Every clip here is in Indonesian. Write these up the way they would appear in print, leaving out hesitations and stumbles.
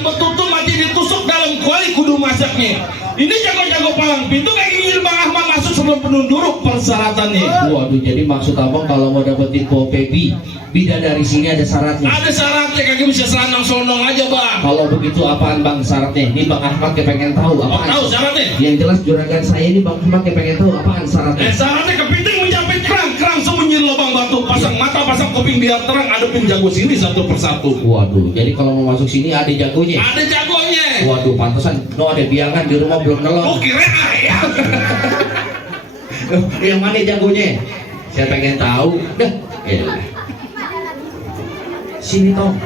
yang betutu mati ditusuk dalam kuali kudu masaknya. Ini jago-jago palang pintu kayak gini Bang Ahmad masuk sebelum penunduruk persyaratannya. Waduh, jadi maksud abang kalau mau dapetin Popebi bidadari sini ada syaratnya. Ada syaratnya, kagak bisa selanang-selonong aja Bang. Kalau begitu apaan Bang syaratnya? Ini Bang Ahmad pengen tahu apaan? Tahu syaratnya? Yang jelas juragan saya ini Bang Ahmad pengen tahu apaan syaratnya? Syaratnya kepiting menjepit kerang sembunyi lubang batu, pasang mata, pasang kuping biar terang, adepin jago sini satu persatu. Waduh, jadi kalau mau masuk sini ada jagonya? Ada jagonya. Waduh, pantesan no ada biangan di rumah belum nelon. Oh kira ayam. Yang mana jagonya? Saya pengen tahu. Dah, sini Tom.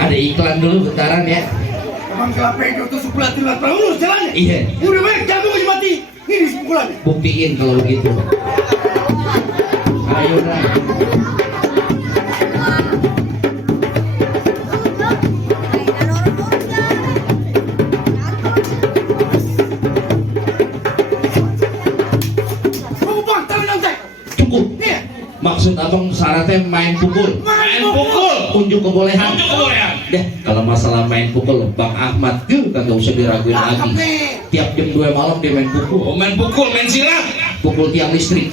Ada iklan dulu bentaran ya. Emang kelapa itu tuh sebulan tiga tahun jalannya. Iya. Udah banyak jago masih mati. Ini sebulan. Buktiin kalau begitu. Ayo Ray. Cukup. Maksud abang syaratnya main pukul. Main pukul. Unjuk kebolehan. Unjuk kebolehan. Deh, kalau masalah main pukul, Bang Ahmad tuh kagak usah diraguin lagi. Tiap jam 2 malam dia main pukul. Oh, main pukul, main silat. Pukul tiang listrik.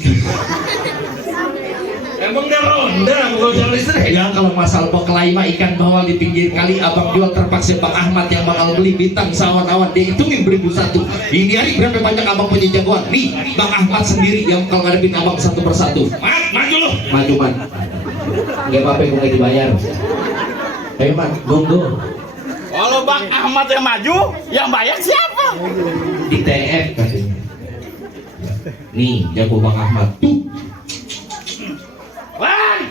Emang dia ronda pukul tiang listrik. Ya kalau masalah pekelai mah ikan bawal di pinggir kali abang jual terpaksa Bang Ahmad yang bakal beli bintang sawan-awan dia hitungin 1.001. Ini hari berapa banyak abang punya jagoan? Nih, Bang Ahmad sendiri yang kalau ngadepin abang satu persatu. Maju lu. Maju man. Gak apa-apa gue gak dibayar. Ayo man, monggo. Kalau Bang Ahmad yang maju, yang bayar siapa? Di TF katanya. Nih, jago Bang Ahmad. Tuh. Lan,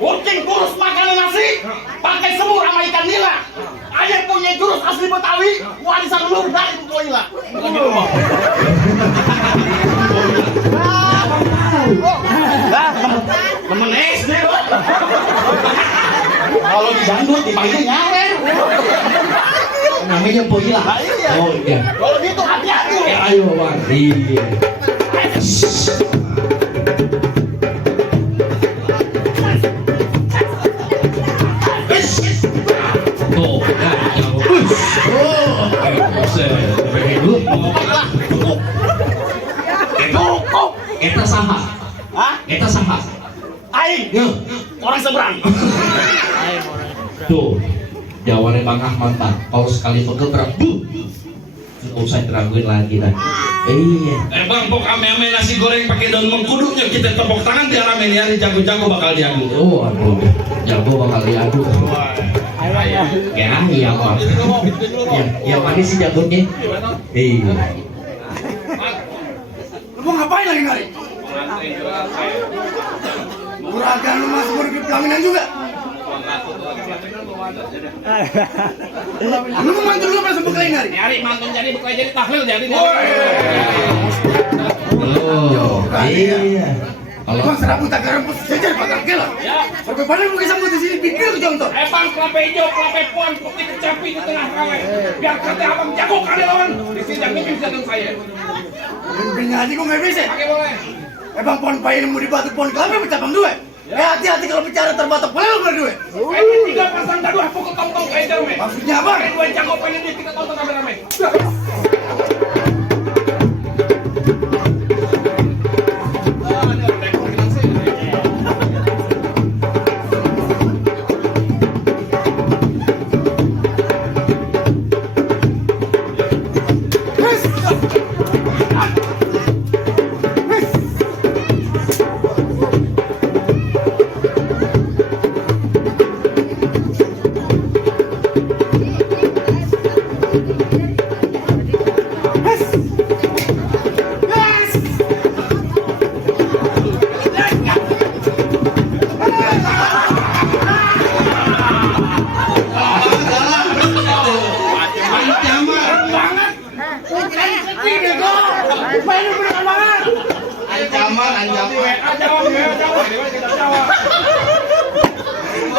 kucing kurus makanan nasi, pakai semur sama ikan nila. Ayah punya jurus asli Betawi, warisan leluhur dari Boila. Bukan gitu, Bang. Temen SD, Bang. Kalau di dangdut dipanggil nyawer. Namanya Boila. Iya. Oh iya. Kalau gitu hati-hati. Ya, ayo Wan. Iya. Tuh, nah, jago. Cukup. Eta saha? Hah? Eta saha? Aing, Ya. orang seberang. Tuh, jawabannya Bang Ahmad tak. Kalau sekali bergerak, nggak usah diraguin lagi dah. Iya. Bang, pok ame-ame nasi goreng pakai daun mengkuduknya kita tepuk tangan biar ame nih hari jago-jago bakal diadu. Oh, aduh, jago bakal diadu. Ya, iya Bang. Ya, yang mana sih jagonya? Iya. Lu mau ngapain lagi ngari? Muragan lu masih mau di pelaminan juga? Lu mau mantu lu masuk bekal ngari? Nyari mantan jadi bukan jadi tahlil jadi. Oh, iya. Kalau Bang serabut tak rempus jajar bakal gila. Ya. Sampai pada mungkin sambut di sini pikir ke jontor. Bang, kelapa hijau, kelapa puan, putih kecapi di tengah kawin. Biar kata abang jago kali lawan. Di sini jangan bisa dengan saya. Pimpinnya aja gue nggak bisa. Pakai boleh. Bang pohon pahit mau dibatu pohon kelapa pecah bang dua. Hati-hati kalau bicara terbatas boleh lu berdua. Ini 3 pasang dadu pukul tong-tong kayak derme. Maksudnya apa? Kayak 2 jago pengen di kita tonton rame-rame.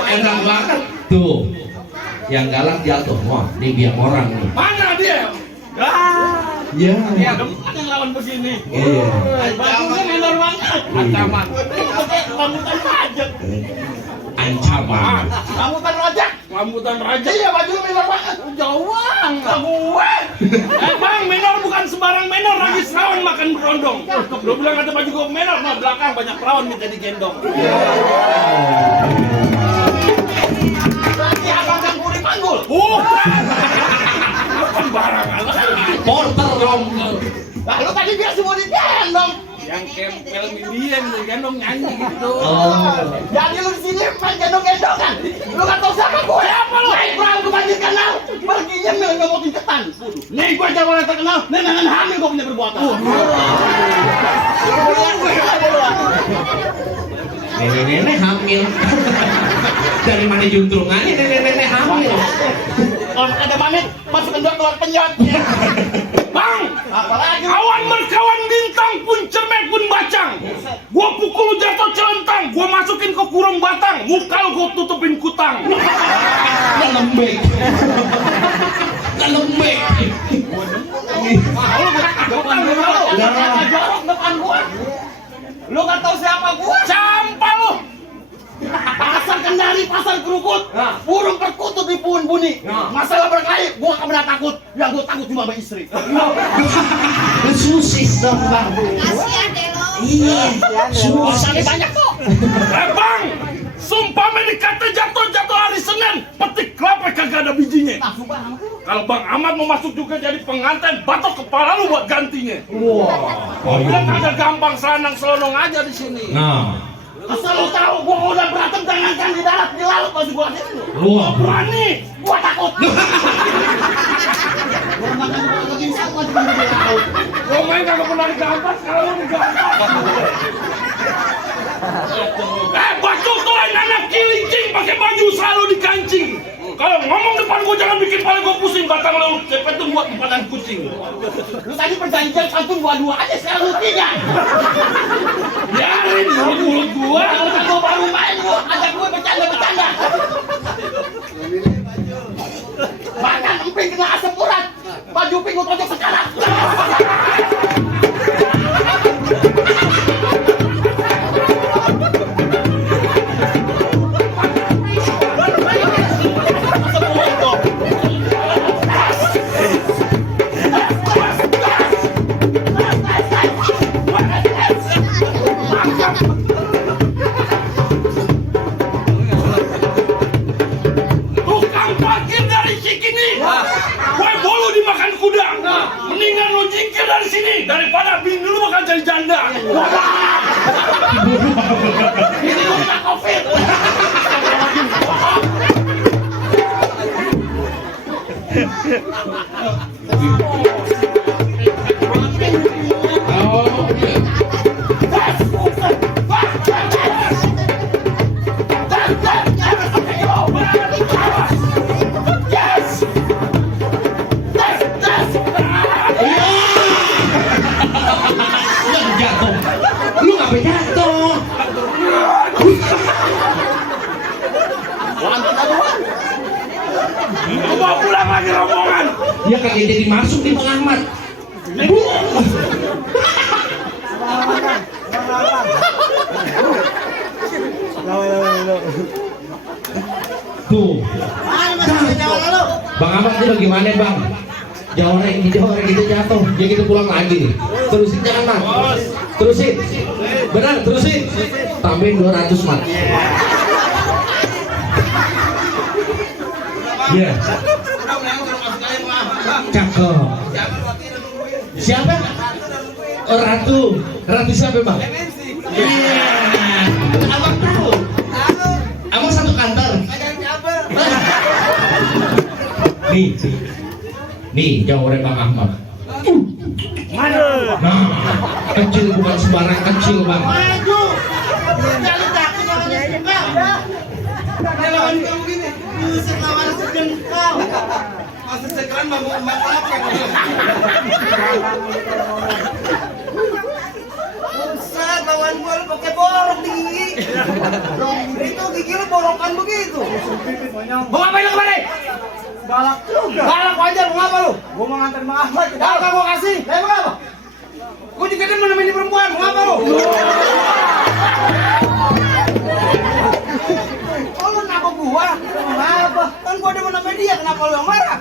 enak banget tuh, yang galak jatuh. Wah, ini biang orang nih. Mana dia? Ya. Dia ada lawan begini. Iya. Bajunya menor banget. Ancaman. Pakai rambutan pajak. Ancaman. Rambutan rojak. Sambutan raja. Iya, baju lu menor banget. Jauang. Gue. Bang, menor bukan sembarang menor, lagi serawan makan berondong. Lu bilang ada baju gue menor, nah belakang banyak perawan minta digendong. Berarti abang yang gue dipanggul. Sembarangan. Porter dong. Lah lu tadi bilang semua digendong. Yang kempel dia minta digendong nyanyi gitu. Jadi lu di sini main gendong-gendongan. Lu nggak tahu siapa gue? Siapa lu? Naik perahu ke banjir kanal. Perginya ngemotin ketan. Nih gue jago yang terkenal. Dengan hamil gue punya perbuatan. Nenek hamil. Dari mana juntrungannya nenek hamil? Kalau ada pamit, masuk kendor keluar penyot. Bang, Apalagi awan berkawan bintang pun cermek pun bacang. Gua pukul lu jatuh celentang, gua masukin ke kurung batang, mukal gua tutupin kutang. Lembek. Lembek. depan gua. Lu nggak tahu siapa gua? Sampah lu. Pasar Kendari, pasar Kerukut, burung perkutut di puun bunyi. Masalah berkelahi, gua nggak pernah takut. Yang gua takut cuma sama istri. Susis dong bang. Kasihan deh lo. Iya. Urusannya banyak kok. Bang, sumpah dikata jatuh hari Senin, petik kelapa kagak ada bijinya. Kalau Bang Ahmad mau masuk juga jadi pengantin, batok kepala lu buat gantinya. Gua bilang kagak gampang selanang selonong aja di sini. Nah. Asal lu tahu, gua udah berantem jangankan di darat, di laut masih gua kasih lu. Wah. Berani. Gua takut. Gua makan lagi sama di laut. Lu main kagak pernah digampas, kalau lu digampas. Batu tuh lain anak kilincing pakai baju selalu dikancing. Kalau ngomong depan gua jangan bikin kepala gua pusing, batang lu cepet tuh buat empanan kucing. Lu tadi perjanjian satu dua aja, sekarang lu tiga. Biarin mulut gua. Gua baru main, lu ajak gue bercanda. Bahkan emping kena asap urat, baju pink gua tojok sekarang. Tukang parkir dari Cikini, gue bolu dimakan kuda. Mendingan lu jingkir dari sini daripada bini lu bakal jadi janda. Ini gua kena COVID. Jatuh. Lu ngapain jatuh? Lu bawa pulang lagi rombongan. Dia kagak jadi masuk di Bang Ahmad. Tuh. Bang Ahmad ini bagaimana bang? Jawara gitu jatuh, dia gitu pulang lagi. Terusin jangan mat. Terusin. Benar, terusin. Tambahin 200 mat. Iya. Cakep. Siapa? Oh, Ratu. Ratu siapa bang? Iya. Abang tahu. Abang satu kantor. Nih, jauh Bang Ahmad. Nah, kecil bukan sembarang kecil bang. Maju. Jangan takut sama suka. Lawan kamu gini. Buset lawan sejengkal. Masih sekeran mau apa? Buset lawan gua lu pakai borok tinggi. Itu gigi lu borokan begitu. Mau ngapain lu kemana? Balak juga. Balak wajar, mau ngapa lu? Gua mau nganter Bang Ahmad. Apa gua kasih? Lah mau apa? Gua juga kan menemani perempuan, mau ngapa lu? Oh lu nabok gua. Kenapa? Kan gua demen sama dia, kenapa lu yang marah?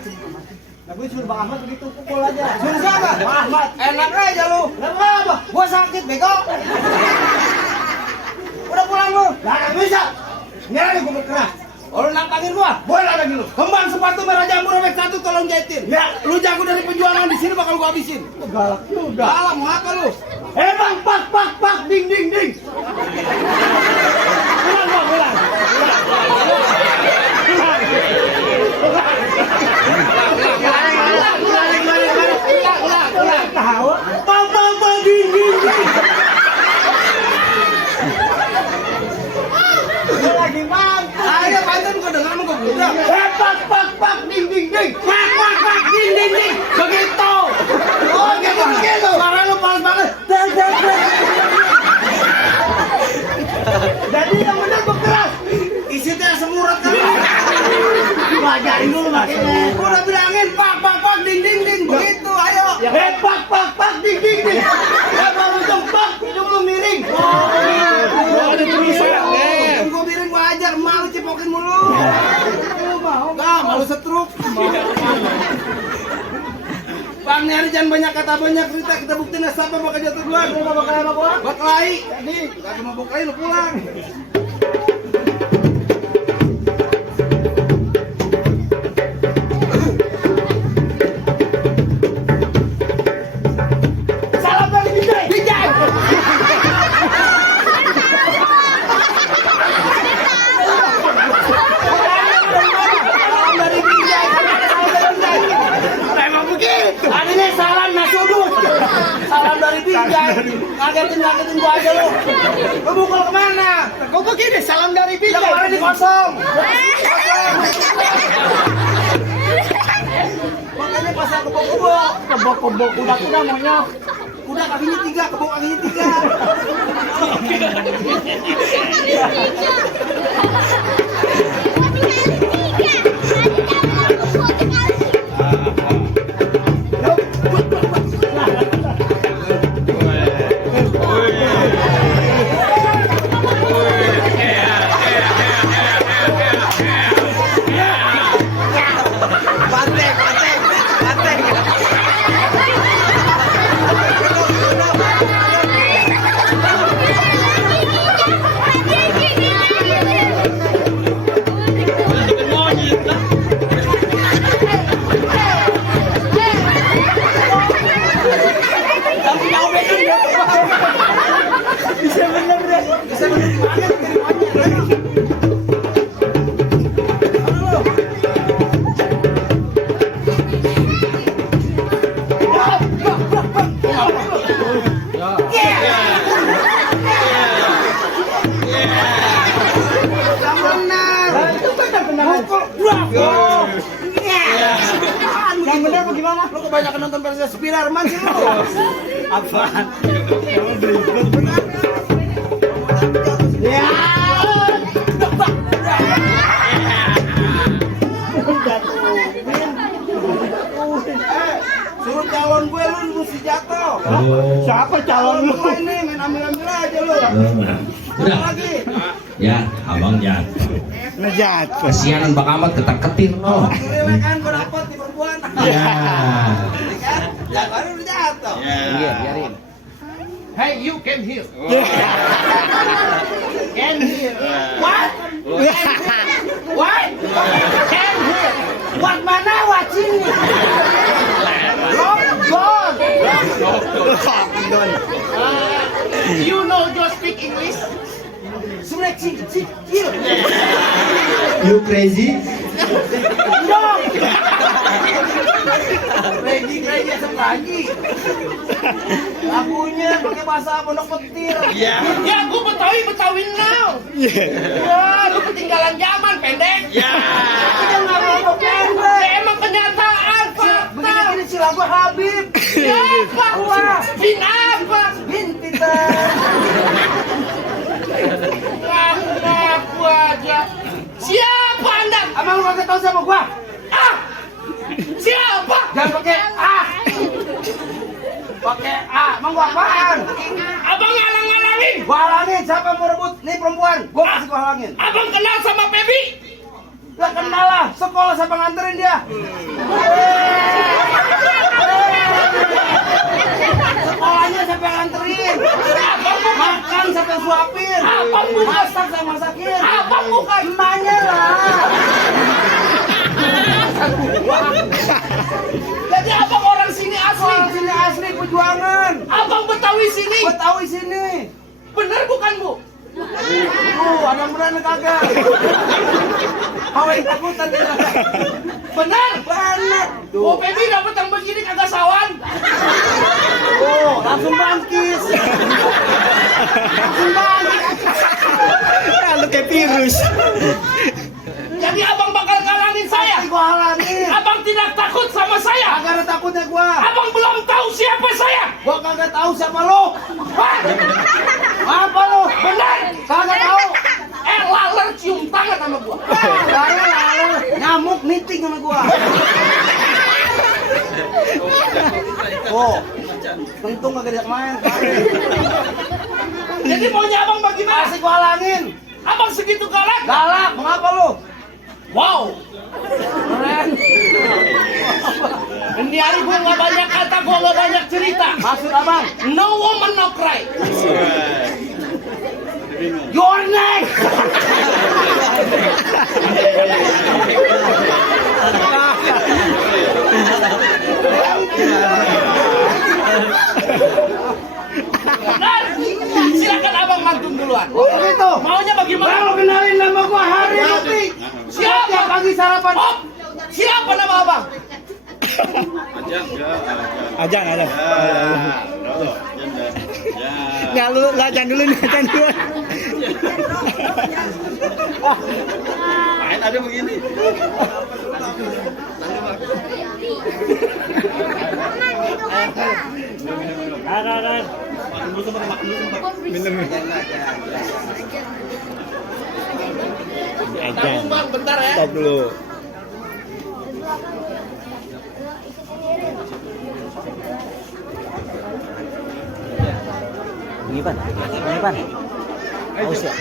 Nah, gue suruh Bang Ahmad begitu pukul aja. Suruh siapa? Bang Ahmad. Enak aja lu. Kenapa? Gua sakit, bego. Udah pulang lu. Nah, bisa. Nyari gua berkeras. Oh, lu nantangin gua? Boleh lagi lu. Kembang sepatu merah jambu robek 1 tolong jahitin. Ya, lu jago dari penjualan di sini bakal gua habisin. Galak juga. Galak mau apa lu? Bang, pak, ding. Pulang, Bang, pulang. Tahu? Pak, ding. Lagi bang. Ayo pantun gua dengar lu gua budak. Pak, ding. Pak, ding. Begitu. Oh, begitu. Suara lu panas banget. Jadi yang benar gua keras. Isinya asam urat kan. Ajarin dulu makanya. Gua udah bilangin pak, ding. Begitu, ayo. Pak, ding. Bang ujung pak, hidung lu miring. Oh, ada terus ya. Gua miring gua ajar, malu cipokin mulu. Enggak, malu setruk. Bang, nih hari jangan banyak kata banyak cerita, kita buktiin siapa bakal jatuh duluan. Lu bakal apa gua? Baklai. Jadi, enggak cuma baklai lu pulang. Salam dari Bijay. Emang begitu. Adanya salam nasudut. Salam dari Bijay. Ngagetin gua aja lu. Lu bukul kemana? Kau begini salam dari Bijay. Yang kemarin di kosong. Makanya pasang kebok-kebok. Kebok-kebok kuda maunya. Kuda kakinya 3, kebok kakinya 3. Banteng. Bisa bener yang bener bagaimana? Lu kebanyakan nonton versi Spiderman sih lu. Apaan? Ya. Suruh calon gue lu mesti jatuh. Siapa calon lu? Ini main ambil aja lu. Udah. Lagi. Ya, abang jatuh. Ngejatuh. Kesianan Bang Ahmad ketar-ketir no. Akhirnya kan gue dapet di perempuan. Ya. Ya baru udah jatuh. Iya, biarin. Hey, you came here. Came here. What? What? Came here. What mana? What sini? London. You know you speak English? Sudah sih. You crazy? No. Crazy asam lagi. Lagunya pakai bahasa pondok petir. Ya, gua Betawi now. Ya, lu ketinggalan zaman pendek. Ya. Jangan ngomong pendek. Emang kenyataan, fakta. Begini si lagu Habib. Ya, bahwa bin apa? Bin kita. Ngaku aja. Siapa Anda? Abang lu kagak tahu siapa gua? Siapa? Jangan pakai pakai Emang gua apaan? Abang ngalang-ngalangin. Gua halangin, siapa mau rebut? Nih perempuan, gua pasti gua halangin. Abang kenal sama Pebi? Lah kenalah, sekolah siapa nganterin dia? Sekolahnya siapa yang nganterin? Makan siapa yang suapin? Masak siapa yang masakin? Abang bukan emaknya lah. Jadi abang orang sini asli? Orang sini asli perjuangan. Abang Betawi sini? Betawi sini. Bener bukan bu? Ada yang berani kagak? Hawaii takutan dia. Bener? Bener. Oh, Pebi dapet yang begini kagak sawan. Oh, langsung bangkis. Langsung bangkis. Lu kayak virus. Jadi abang bakal ngalangin saya? Gua halangin. Abang tidak takut sama saya? Kagak ada takutnya gua. Abang belum tahu siapa saya? Gua kagak tahu siapa lo. Hah? Apa lo? Benar? Kagak tahu. Laler cium tangan sama gua. Laler. Nyamuk meeting sama gua. Oh, tentu kagak diajak main. Jadi maunya abang bagaimana? Asik gua halangin. Abang segitu galak? Galak, mengapa lo? Wow, keren. Ini hari gue gak banyak kata, gue gak banyak cerita. Maksud abang? No woman, no cry. Your neck. Benar? Silakan abang mantun duluan. Oh begitu. Maunya bagaimana? Kalau kenalin nama gua Hari Roti. Siapa pagi sarapan? Oh, siapa nama abang? Ajan. Ya lu lajan dulu nih, lajan dulu. Main ada begini. Minum. Ajan. Bang, bentar ya. Stop dulu. Ini pan. Aus ya.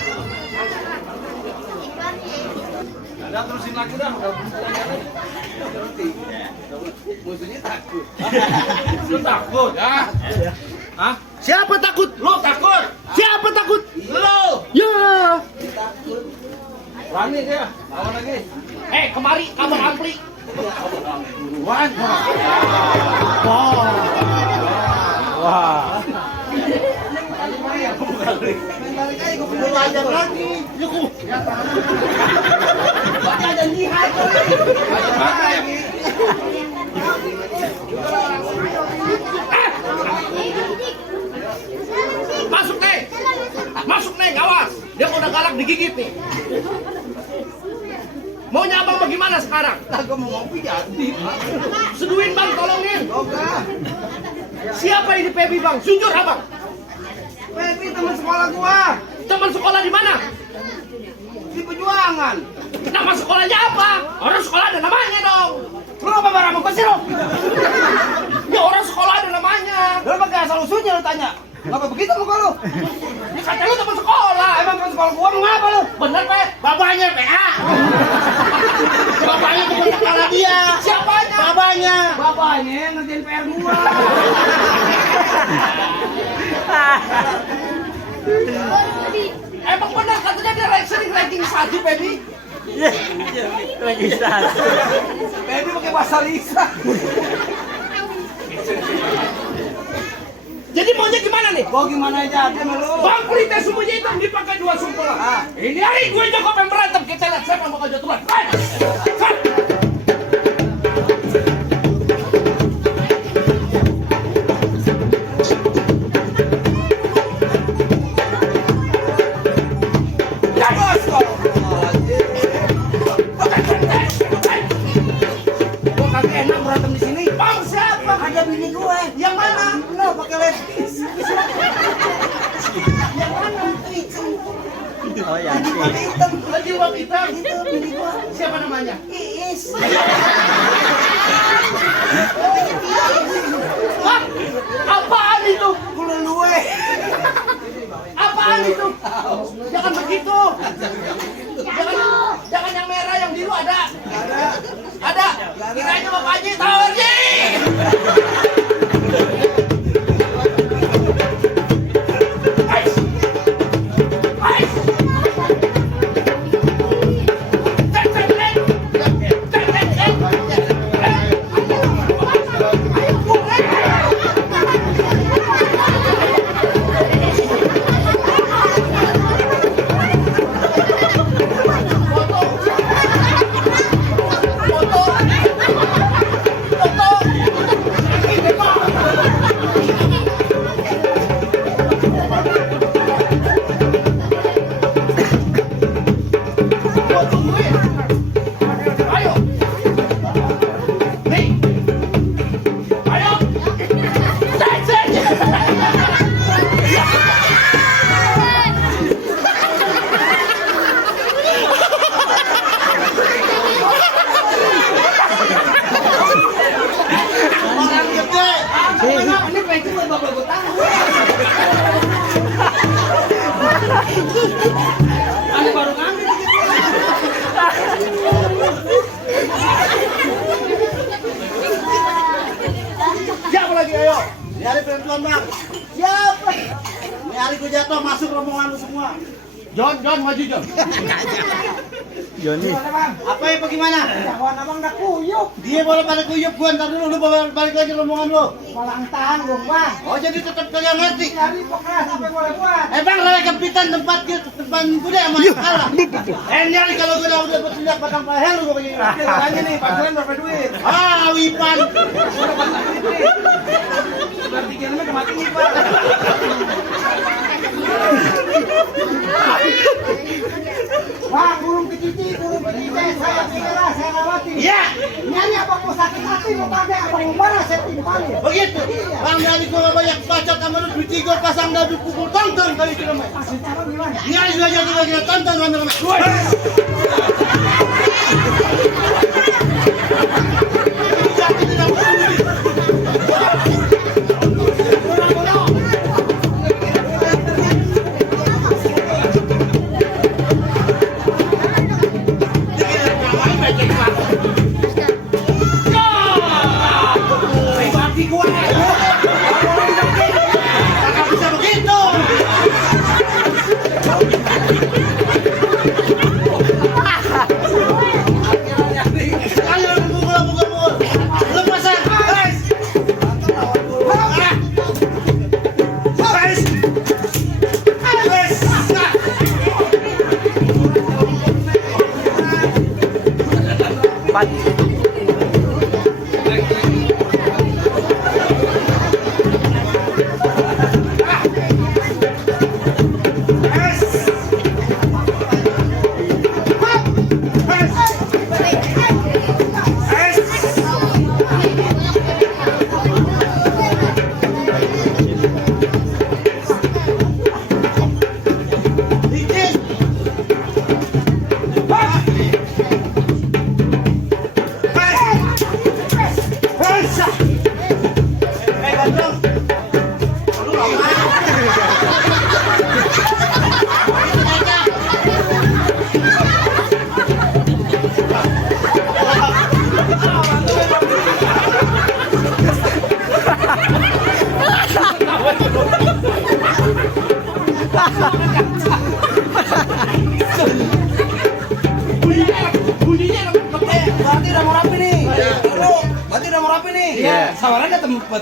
Udah terusin lagi dah. Musuhnya takut. Lu takut? Ya. Hah? Siapa takut? Lu takut. Siapa takut? Lu. Ya. Berani dia. Lawan lagi. Kemari abang ampli. Buruan. Wah. Masuk nih, awas. Dia udah galak digigit nih. Maunya abang bagaimana sekarang? Aku mau ngopi jadi. Seduin bang, tolongin. Oke. Siapa ini Pebi bang? Jujur abang. Pebi teman sekolah gua. Teman sekolah di mana? Di Perjuangan. Nama sekolahnya apa? Orang sekolah ada namanya dong. Lu apa barang apa sih lo? Ya orang sekolah ada namanya. Lu pakai asal usulnya lu tanya. Ngapa begitu muka lu? Ya kata lu teman sekolah. Emang teman sekolah gua mengapa lu? Bener Pe? Bapaknya PA. Bapaknya teman sekolah dia. Siapanya? Bapaknya. Bapaknya yang ngerjain PR gua. Emang benar katanya dia sering ranking 1 Pebi? Iya, ranking 1. Pebi pakai bahasa lisan. Jadi maunya gimana nih? Mau gimana aja, lu? Bang kulitnya semuanya hitam dipakai 2 sumpulan. Ini hari gue jago pemberantem, kita lihat siapa yang bakal jatuhan. Oh ya. Lagi bang hitam itu bini gua. Siapa namanya? Iis. Wah, apaan itu? Kululue. Apaan itu? Jangan begitu. Jangan yang merah, yang biru ada. Kiranya Bapak Haji tahu Haji. Siapa lagi ayo? Ini hari penentuan bang. Siapa? Ini hari gue jatuh masuk rombongan lu semua. John maju John. Joni. Apa ya bagaimana? Jagoan abang udah kuyup, Dia boleh pada kuyup gua ntar dulu lu balik lagi rombongan lu. malang tanggung bang. Oh jadi tetap kalian ngerti. Dari pokoknya sampai boleh buat. Bang lele kepitan tempat depan kuda yang mana kalah. Nyari kalau gue udah bertindak batang leher lu pokoknya. Tanya nih, panggilan berapa duit? Ah wipan. Berarti kirimnya kemati nih pak. Bang, burung kecici, saya segera saya rawati. Iya. Nyanyi abang mau sakit hati, mau pakai abang mau marah, saya timpalin. Begitu. Bang dari gua banyak bacot sama lu duit gua pasang dabi pukul tonton kali itu namanya. Maksudnya abang gimana? Nyari juga jadi lagi tonton rame-rame. Kakak bisa begitu. Ayo pukul. Lu pasang. Guys. Berarti udah mau rapi nih. Berarti udah mau rapi nih. Iya. Sawarannya tempat.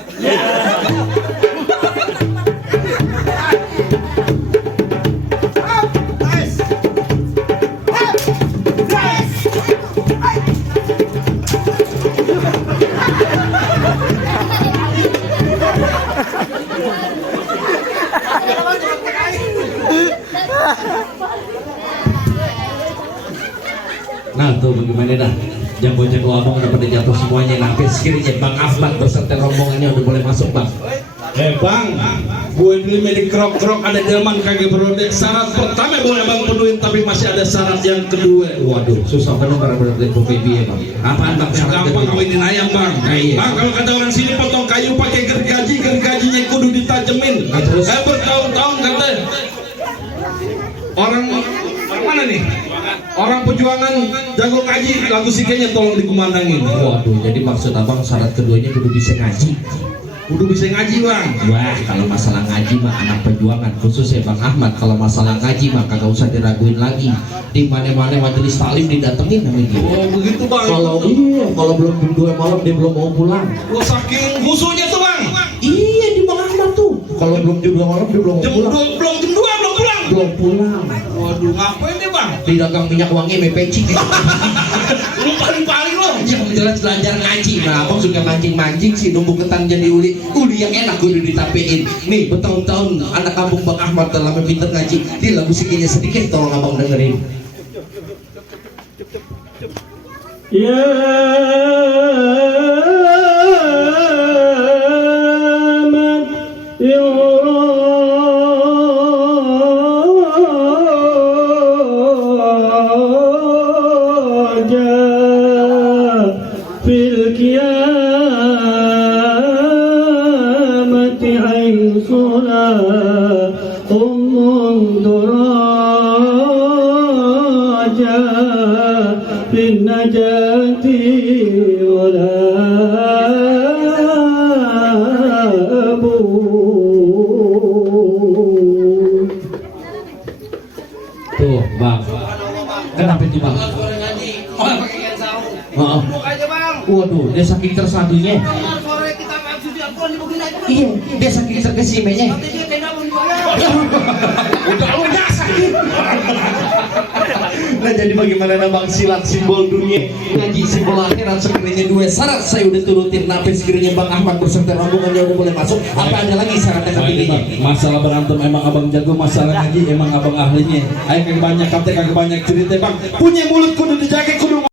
Nah tuh bagaimana dah jago-jago abang udah pada jatuh semuanya. Nah sekiranya Bang Ahmad beserta rombongannya udah boleh masuk bang. Bang, gue ini medik krok-krok ada delman kagak berodek. Syarat pertama boleh bang penuhin, tapi masih ada syarat yang kedua. Waduh susah bener bener info baby ya bang. Apaan bang syarat Gampang kedua? kawinin ayam bang. Iya. Bang kalau kata orang sini potong kayu pakai gergajinya kudu ditajemin. Nah, terus? Bertahun-tahun kata orang mana nih? Orang perjuangan jago ngaji, lagu sikenya tolong dikumandangin. Waduh, jadi maksud abang syarat keduanya kudu bisa ngaji. Kudu bisa ngaji bang. Wah, kalau masalah ngaji mah anak perjuangan, khususnya Bang Ahmad. Kalau masalah ngaji mah kagak usah diraguin lagi. Di mana-mana majelis taklim didatengin sama dia. Oh begitu bang. Kalau belum jam 2 malam dia belum mau pulang. Wah saking khususnya tuh bang. Iya di Bang Ahmad tuh. Kalau belum jam 2 malam dia belum mau Jam pulang. belum jam 2 belum pulang. Belum pulang. Waduh ngapain dia bang? Di dagang minyak wangi mepeci. Lu paling-paling lo. Yang jelas belajar ngaji. Nah, abang suka mancing-mancing sih, nunggu ketan jadi uli yang enak kudu ditapein. Nih, bertahun-tahun anak kampung Bang Ahmad dalam pinter ngaji. Di lagu sikitnya sedikit, tolong abang dengerin. Ya man yuraja fil qiyamati haysuna duraja fil najati wala Tuh, Bang. Kenapa itu, Bang? Maaf. aja bang. Waduh, dia saking tersadunya. Sore kita maksud dia aku di begini aja. Iya, dia saking terkesimanya. Nanti dia tenda pun juga. Udah sakit. Nah jadi bagaimana bang silat simbol dunia ngaji simbol akhirat sekiranya dua syarat saya udah turutin nape sekiranya Bang Ahmad berserta rombongannya udah boleh masuk apa ada lagi syarat yang ketiganya? Masalah berantem emang abang jago, masalah ngaji emang abang ahlinya. Ayo kagak banyak kata kagak banyak cerita bang. Punya mulut kudu dijaga kudu